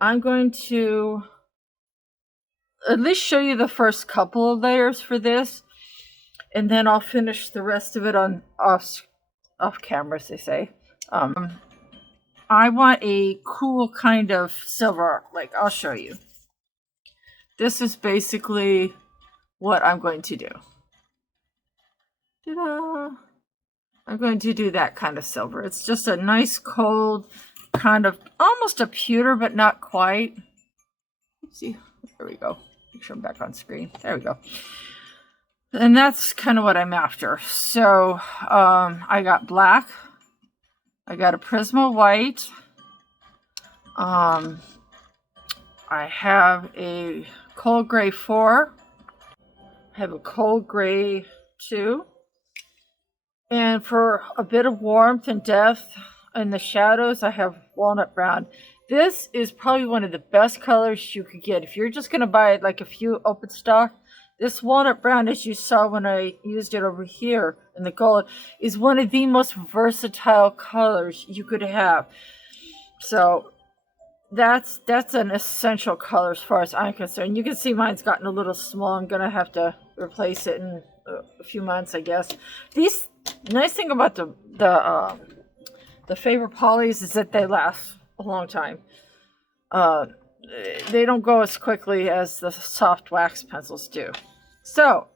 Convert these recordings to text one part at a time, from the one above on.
I'm going to at least show you the first couple of layers for this, and then I'll finish the rest of it on off camera, as they say. I want a cool kind of silver. Like, I'll show you. This is basically what I'm going to do. Ta-da! I'm going to do that kind of silver. It's just a nice cold kind of almost a pewter, but not quite. Let's see, there we go. Make sure I'm back on screen. There we go. And that's kind of what I'm after. So I got black. I got a Prisma white. I have a cold gray 4. I have a cold gray 2. And for a bit of warmth and depth in the shadows, I have walnut brown. This is probably one of the best colors you could get. If you're just going to buy like a few open stock, this walnut brown, as you saw when I used it over here in the gold, is one of the most versatile colors you could have. So that's an essential color as far as I'm concerned. You can see mine's gotten a little small. I'm going to have to replace it in a few months, I guess. These nice thing about the Faber Polys is that they last a long time. They don't go as quickly as the soft wax pencils do. So,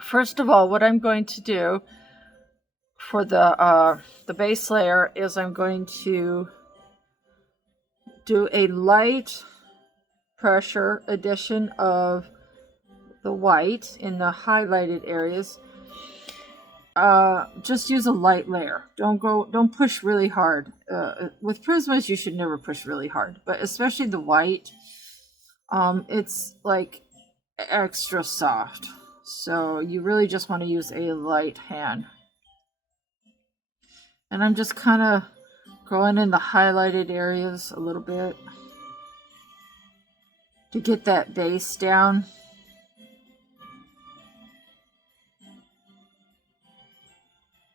first of all, what I'm going to do for the base layer is I'm going to do a light pressure addition of the white in the highlighted areas. Just use a light layer. Don't push really hard. With prismas, you should never push really hard, but especially the white, it's like extra soft. So you really just want to use a light hand. And I'm just kind of going in the highlighted areas a little bit to get that base down.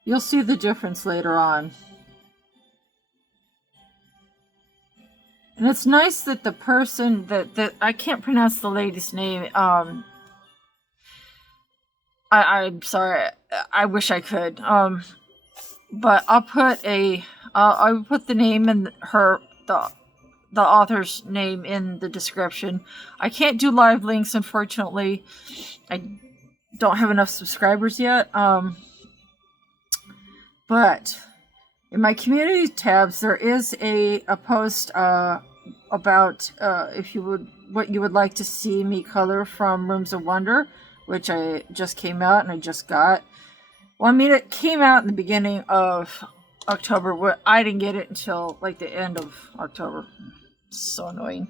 You'll see the difference later on. And it's nice that the person that I can't pronounce the lady's name. I'm sorry. I wish I could. But I'll put the name and the author's name in the description. I can't do live links, unfortunately. I don't have enough subscribers yet. But in my community tabs, there is a post about what you would like to see me color from Rooms of Wonder, which I just came out and I just got. Well, I mean, it came out in the beginning of October. I didn't get it until like the end of October. So annoying.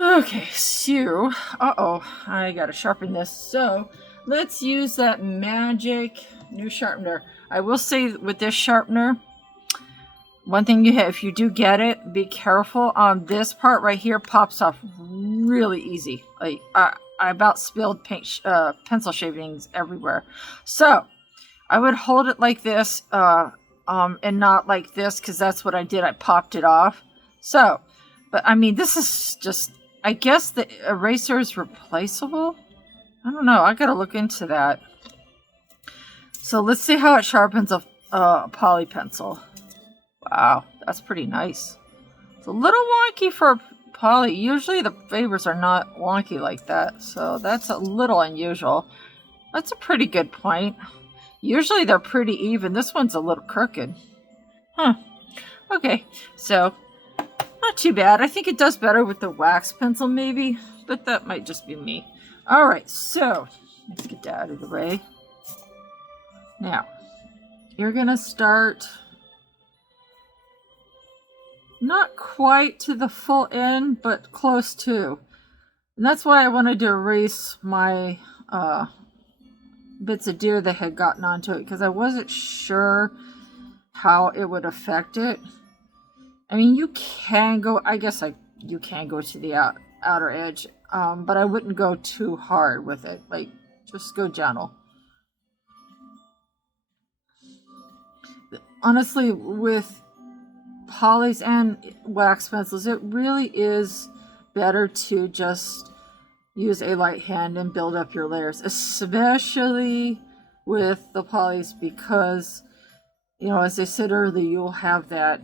Okay, so I gotta sharpen this. So let's use that magic new sharpener. I will say with this sharpener, one thing you have, if you do get it, be careful. This part right here pops off really easy. Like I about spilled paint, pencil shavings everywhere. So I would hold it like this, and not like this, because that's what I did. I popped it off. So, but I mean, this is just, I guess the eraser is replaceable. I don't know. I gotta look into that. So let's see how it sharpens a poly pencil. Wow, that's pretty nice. It's a little wonky for a poly. Usually the Fabers are not wonky like that, so that's a little unusual. That's a pretty good point. Usually they're pretty even. This one's a little crooked. Huh. Okay, so not too bad. I think it does better with the wax pencil maybe, but that might just be me. Alright, so let's get that out of the way. Now, you're going to start not quite to the full end, but close to. And that's why I wanted to erase my bits of deer that had gotten onto it, because I wasn't sure how it would affect it. I mean, you can go, I guess you can go to the outer edge, but I wouldn't go too hard with it. Like, just go gentle. Honestly, with polys and wax pencils, it really is better to just use a light hand and build up your layers, especially with the polys, because, you know, as I said earlier, you'll have that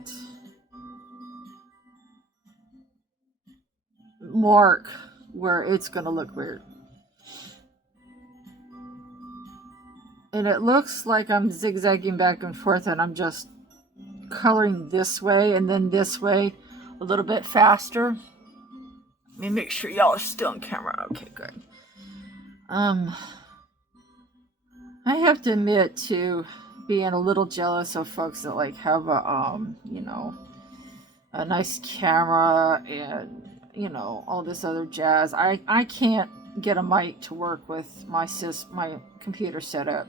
mark where it's going to look weird. And it looks like I'm zigzagging back and forth, and I'm just coloring this way and then this way a little bit faster. Let me make sure y'all are still on camera. Okay, good. I have to admit to being a little jealous of folks that like have a you know, a nice camera and, you know, all this other jazz. I can't get a mic to work with my computer setup.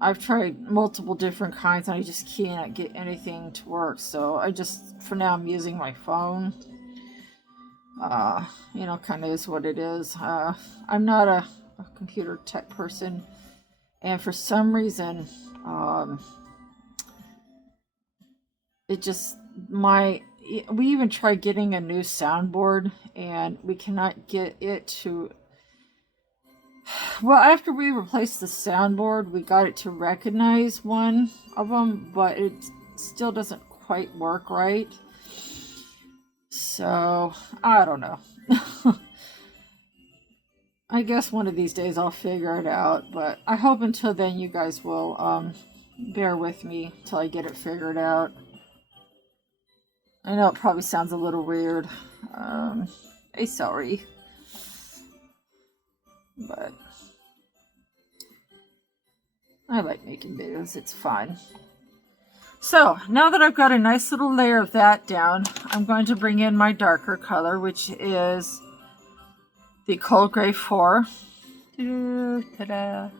I've tried multiple different kinds and I just can't get anything to work. So I just, for now, I'm using my phone. You know, kind of is what it is. I'm not a computer tech person. And for some reason, it just, we even tried getting a new soundboard and we cannot get it to, well, after we replaced the soundboard, we got it to recognize one of them, but it still doesn't quite work right. So, I don't know. I guess one of these days I'll figure it out, but I hope until then you guys will bear with me till I get it figured out. I know it probably sounds a little weird. Sorry. But I like making videos, it's fun. So now that I've got a nice little layer of that down, I'm going to bring in my darker color, which is the Cold Gray 4. Ta-da!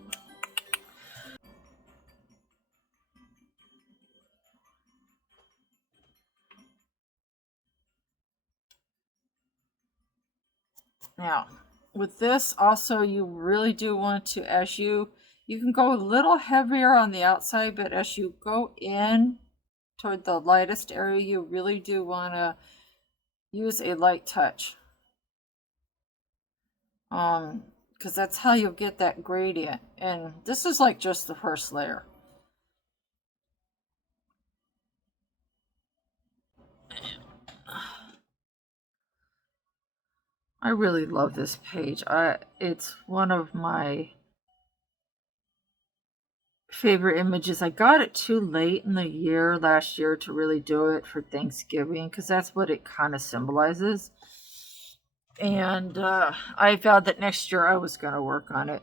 Now, with this also, you really do want to, as you can go a little heavier on the outside, but as you go in toward the lightest area, you really do want to use a light touch. Because that's how you'll get that gradient. And this is like just the first layer. I really love this page. It's one of my favorite images. I got it too late in the year last year to really do it for Thanksgiving, because that's what it kind of symbolizes. And I vowed that next year I was going to work on it.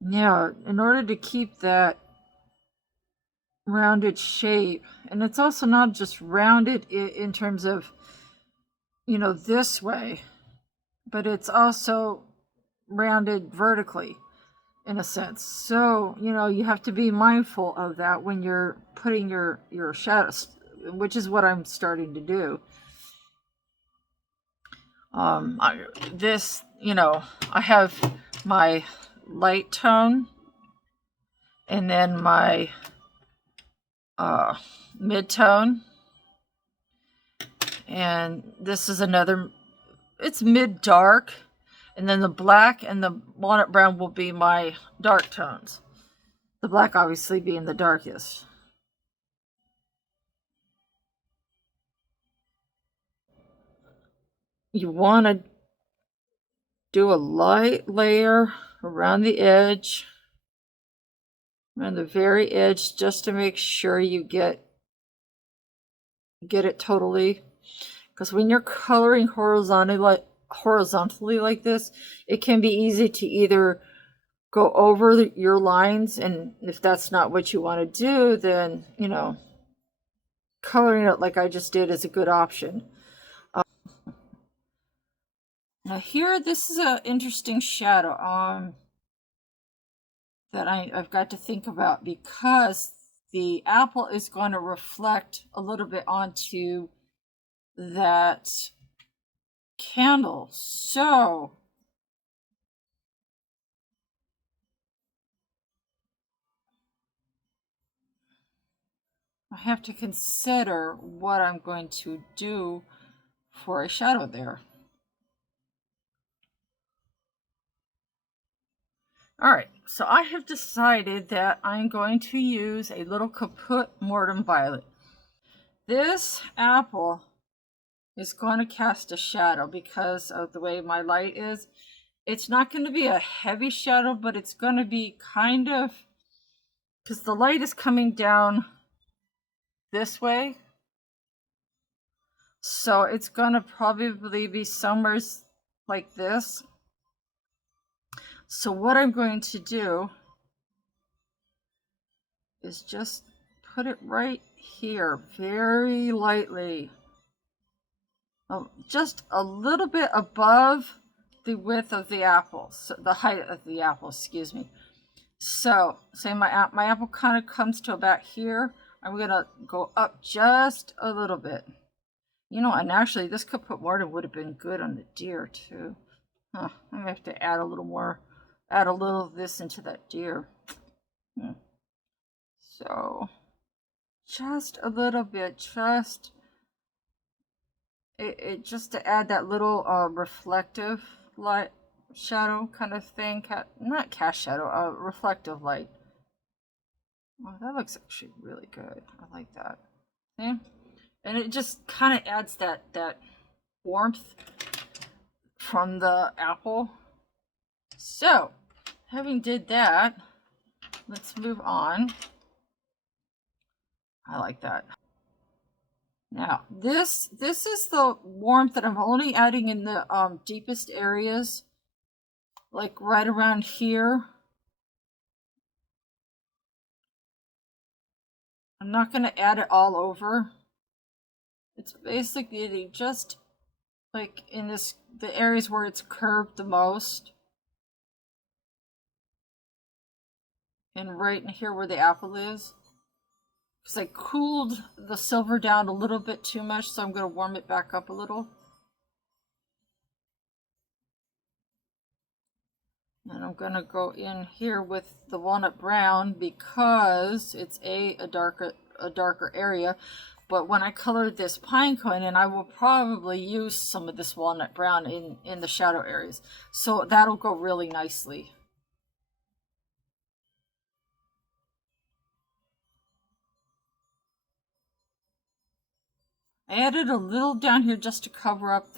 Yeah, in order to keep that rounded shape, and it's also not just rounded in terms of, you know, this way, but it's also rounded vertically in a sense. So, you know, you have to be mindful of that when you're putting your shadows, which is what I'm starting to do. This, you know, I have my light tone and then my mid-tone, and this is another, it's mid-dark, and then the black and the walnut brown will be my dark tones, the black obviously being the darkest. You want to do a light layer around the edge, around the very edge, just to make sure you get it totally. Because when you're coloring horizontally like this, it can be easy to either go over your lines, and if that's not what you want to do, then, you know, coloring it like I just did is a good option. Now here, this is an interesting shadow that I've got to think about, because the apple is going to reflect a little bit onto that candle. So I have to consider what I'm going to do for a shadow there. All right, so I have decided that I'm going to use a little Caput Mortem Violet. This apple is going to cast a shadow because of the way my light is. It's not going to be a heavy shadow, but it's going to be kind of, because the light is coming down this way. So it's going to probably be somewhere like this. So what I'm going to do is just put it right here, very lightly. Just a little bit above the width of the apple, so the height of the apple, excuse me. So, say my apple kind of comes to about here. I'm going to go up just a little bit. You know, and actually this Caput Mortem would have been good on the deer too. Huh, I'm gonna have to add a little more, add a little of this into that deer. So, just a little bit, just just to add that little reflective light, shadow kind of thing. Not cast shadow, reflective light. Oh, that looks actually really good. I like that. Yeah. And it just kind of adds that warmth from the apple. So, having did that, let's move on. I like that. Now, this is the warmth that I'm only adding in the deepest areas, like right around here. I'm not going to add it all over. It's basically just like in the areas where it's curved the most. And right in here where the apple is. Because I cooled the silver down a little bit too much, so I'm going to warm it back up a little. And I'm going to go in here with the walnut brown because it's a darker area. But when I color this pine cone, and I will probably use some of this walnut brown in the shadow areas. So that'll go really nicely. I added a little down here just to cover up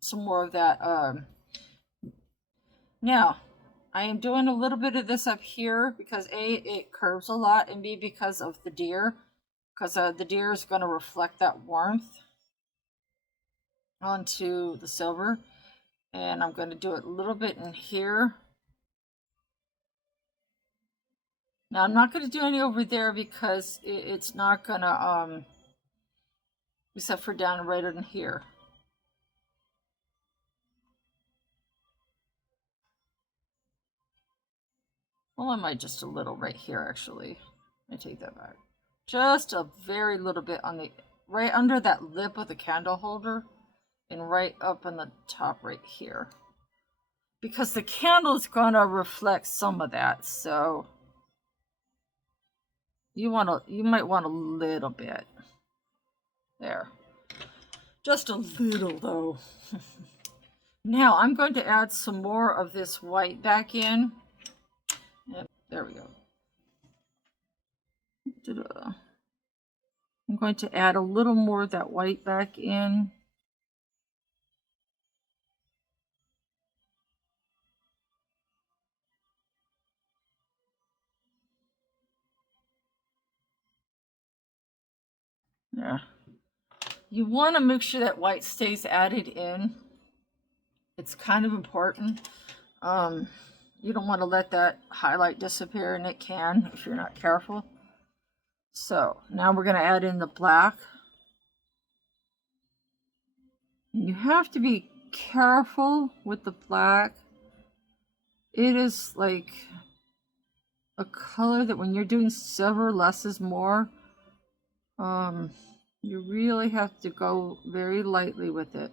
some more of that. Now, I am doing a little bit of this up here because A, it curves a lot, and B, because of the deer. Because the deer is going to reflect that warmth onto the silver. And I'm going to do it a little bit in here. Now, I'm not going to do any over there because it's not going to, except for down right in here. Well, I might just a little right here, actually. I take that back. Just a very little bit on the, right under that lip of the candle holder. And right up on the top right here. Because the candle is going to reflect some of that, so you might want a little bit. There. Just a little though. Now I'm going to add some more of this white back in. Yep, there we go. I'm going to add a little more of that white back in. Yeah. You want to make sure that white stays added in. It's kind of important. You don't want to let that highlight disappear, and it can if you're not careful. So now we're going to add in the black. You have to be careful with the black. It is like a color that when you're doing silver, less is more. You really have to go very lightly with it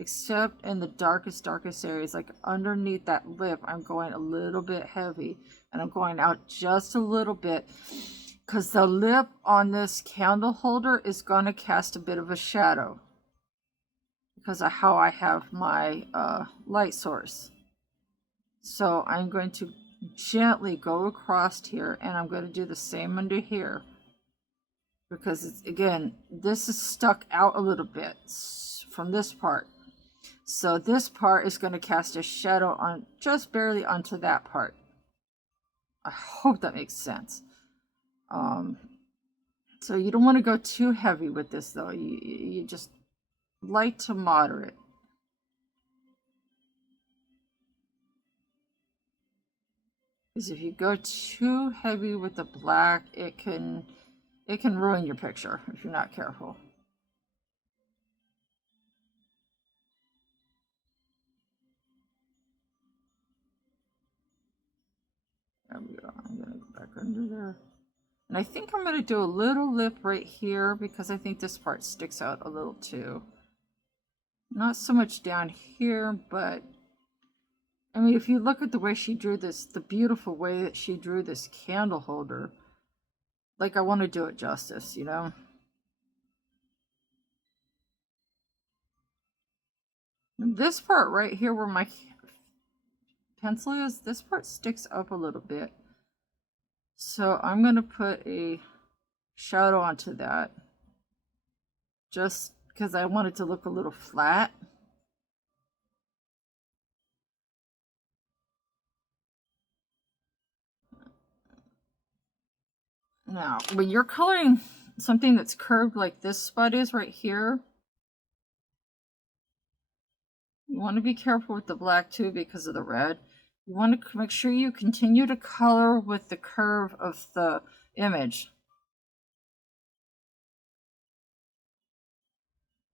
except in the darkest areas, like underneath that lip. I'm going a little bit heavy, and I'm going out just a little bit, because the lip on this candle holder is going to cast a bit of a shadow because of how I have my light source. So I'm going to gently go across here, and I'm going to do the same under here, because it's, again, this is stuck out a little bit from this part. So this part is going to cast a shadow on just barely onto that part. I hope that makes sense. So you don't want to go too heavy with this, though. You just light to moderate. Because if you go too heavy with the black, it can ruin your picture if you're not careful. There we go. I'm going to go back under there. And I think I'm going to do a little lip right here, because I think this part sticks out a little too. Not so much down here, but I mean, if you look at the way she drew this, the beautiful way that she drew this candle holder, like, I want to do it justice, you know? And this part right here where my pencil is, this part sticks up a little bit. So I'm going to put a shadow onto that, just because I want it to look a little flat. Now, when you're coloring something that's curved like this spot is right here, you want to be careful with the black too, because of the red. You want to make sure you continue to color with the curve of the image.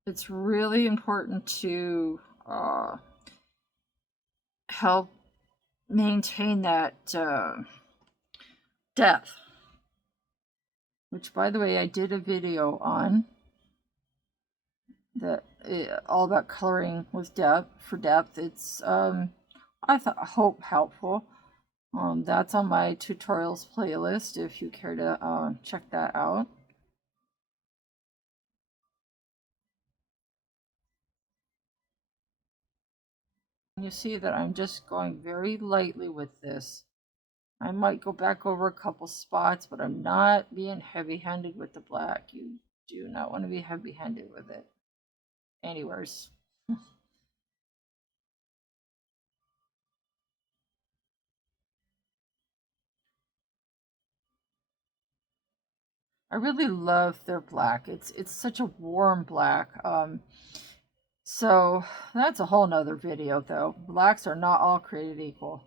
It's really important to help maintain that depth. Which, by the way, I did a video on that, all about coloring with depth. It's I hope helpful. That's on my tutorials playlist if you care to check that out. You see that I'm just going very lightly with this. I might go back over a couple spots, but I'm not being heavy-handed with the black. You do not want to be heavy-handed with it anywheres. I really love their black. It's such a warm black. So that's a whole nother video, though. Blacks are not all created equal.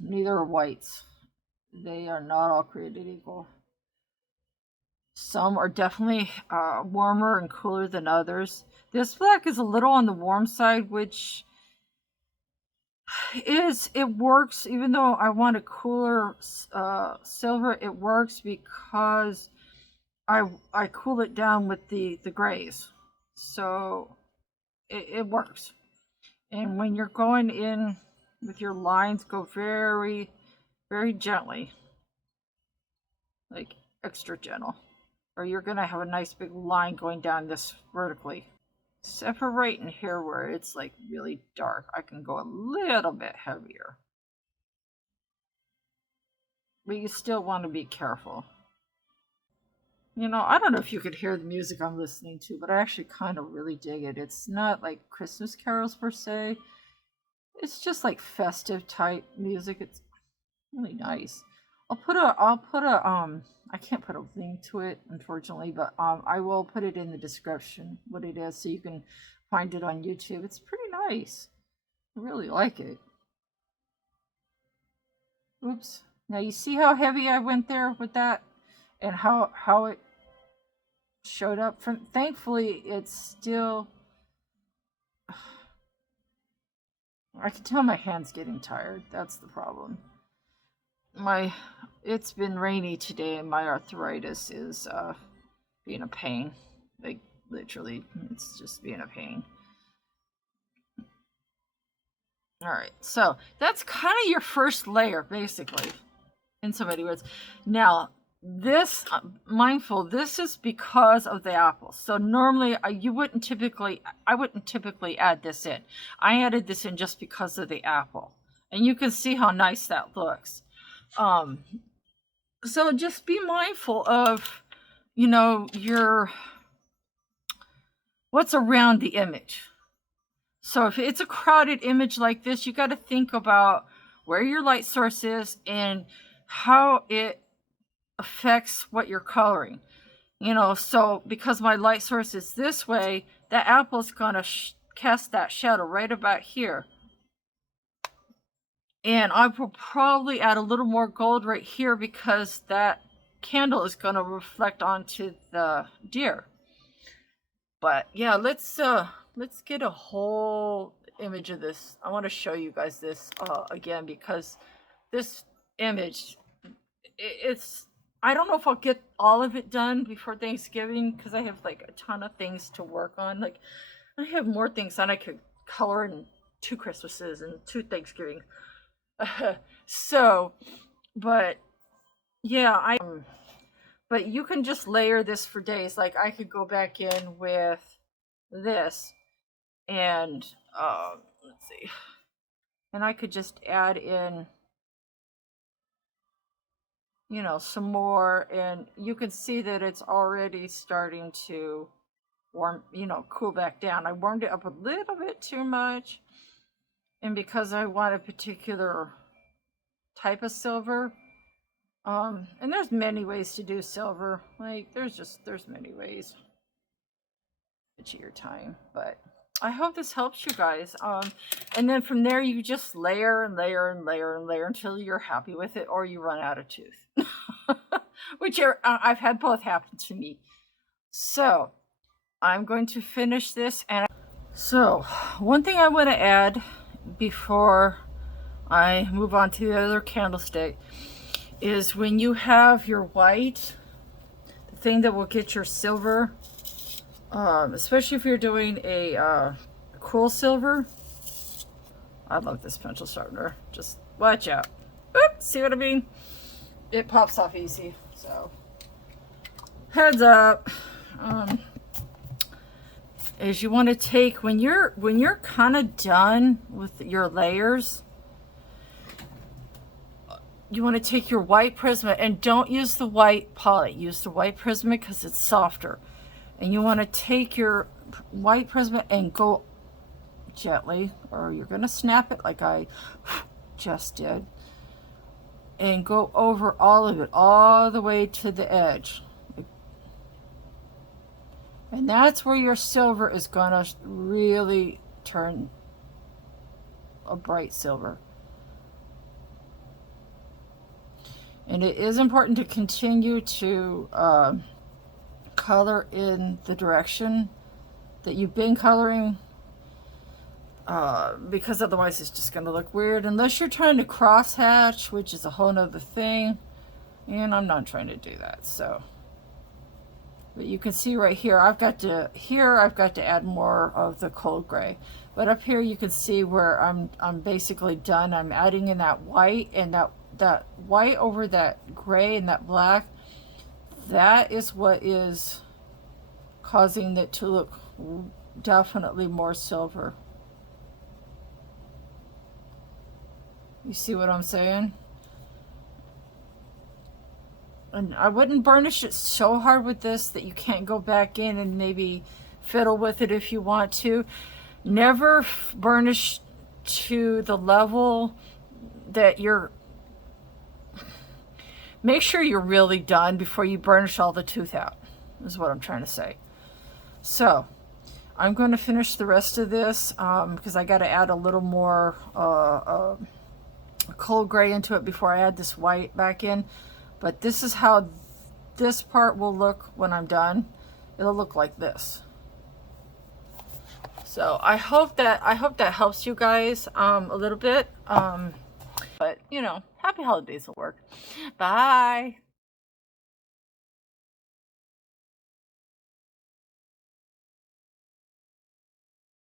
Neither are whites. They are not all created equal. Some are definitely warmer and cooler than others. This black is a little on the warm side, which it works. Even though I want a cooler silver, it works because I cool it down with the grays, so it works. And when you're going in with your lines, go very, very gently, like extra gentle, or you're gonna have a nice big line going down this vertically. Except for right in here where it's like really dark, I can go a little bit heavier. But you still want to be careful. You know, I don't know if you could hear the music I'm listening to, but I actually kind of really dig it. It's not like Christmas carols per se. It's just like festive type music. It's really nice. I'll put a I can't put a link to it, unfortunately, but I will put it in the description what it is, so you can find it on YouTube. It's pretty nice. I really like it. Oops. Now you see how heavy I went there with that, and how it showed up. Thankfully, it's still. I can tell my hand's getting tired. That's the problem. It's been rainy today, and my arthritis is being a pain. Like, literally, it's just being a pain. All right, so that's kind of your first layer, basically, in so many words. Now, this, mindful, this is because of the apples. So normally, I wouldn't typically add this in. I added this in just because of the apple. And you can see how nice that looks. So just be mindful of, you know, what's around the image. So if it's a crowded image like this, you got to think about where your light source is and how it affects what you're coloring. You know, so because my light source is this way, that apple is going to cast that shadow right about here. And I will probably add a little more gold right here because that candle is going to reflect onto the deer. But yeah, let's get a whole image of this. I want to show you guys this again because this image, it's, I don't know if I'll get all of it done before Thanksgiving because I have like a ton of things to work on. Like I have more things that I could color in 2 Christmases and 2 Thanksgivings. So, but yeah, but you can just layer this for days. Like I could go back in with this and let's see, and I could just add in, you know, some more, and you can see that it's already starting to warm, you know, cool back down. I warmed it up a little bit too much, and because I want a particular type of silver, and there's many ways to do silver. Like there's many ways to your time, but I hope this helps you guys. And then from there you just layer and layer and layer and layer until you're happy with it or you run out of tooth. Which I've had both happen to me. So I'm going to finish this, and so one thing I want to add before I move on to the other candlestick is when you have your white, the thing that will get your silver, especially if you're doing a cool silver. I love this pencil sharpener. Just watch out. Oop, see what I mean? It pops off easy. So heads up. Is you want to take, when you're kind of done with your layers, you want to take your white prisma, and don't use the white poly, use the white prisma because it's softer. And you want to take your white prisma and go gently, or you're going to snap it like I just did, and go over all of it, all the way to the edge. And that's where your silver is going to really turn a bright silver. And it is important to continue to color in the direction that you've been coloring, because otherwise it's just going to look weird unless you're trying to cross hatch, which is a whole nother thing, and I'm not trying to do that. So, but you can see right here, I've got to add more of the cold gray, but up here you can see where I'm basically done. I'm adding in that white, and that white over that gray and that black, that is what is causing it to look definitely more silver. You see what I'm saying? And I wouldn't burnish it so hard with this that you can't go back in and maybe fiddle with it if you want to. Never burnish to the level that you're, make sure you're really done before you burnish all the tooth out, is what I'm trying to say. So I'm going to finish the rest of this because I got to add a little more cold gray into it before I add this white back in. But this is how this part will look when I'm done. It'll look like this. So I hope that helps you guys a little bit. But you know, happy holidays will work. Bye.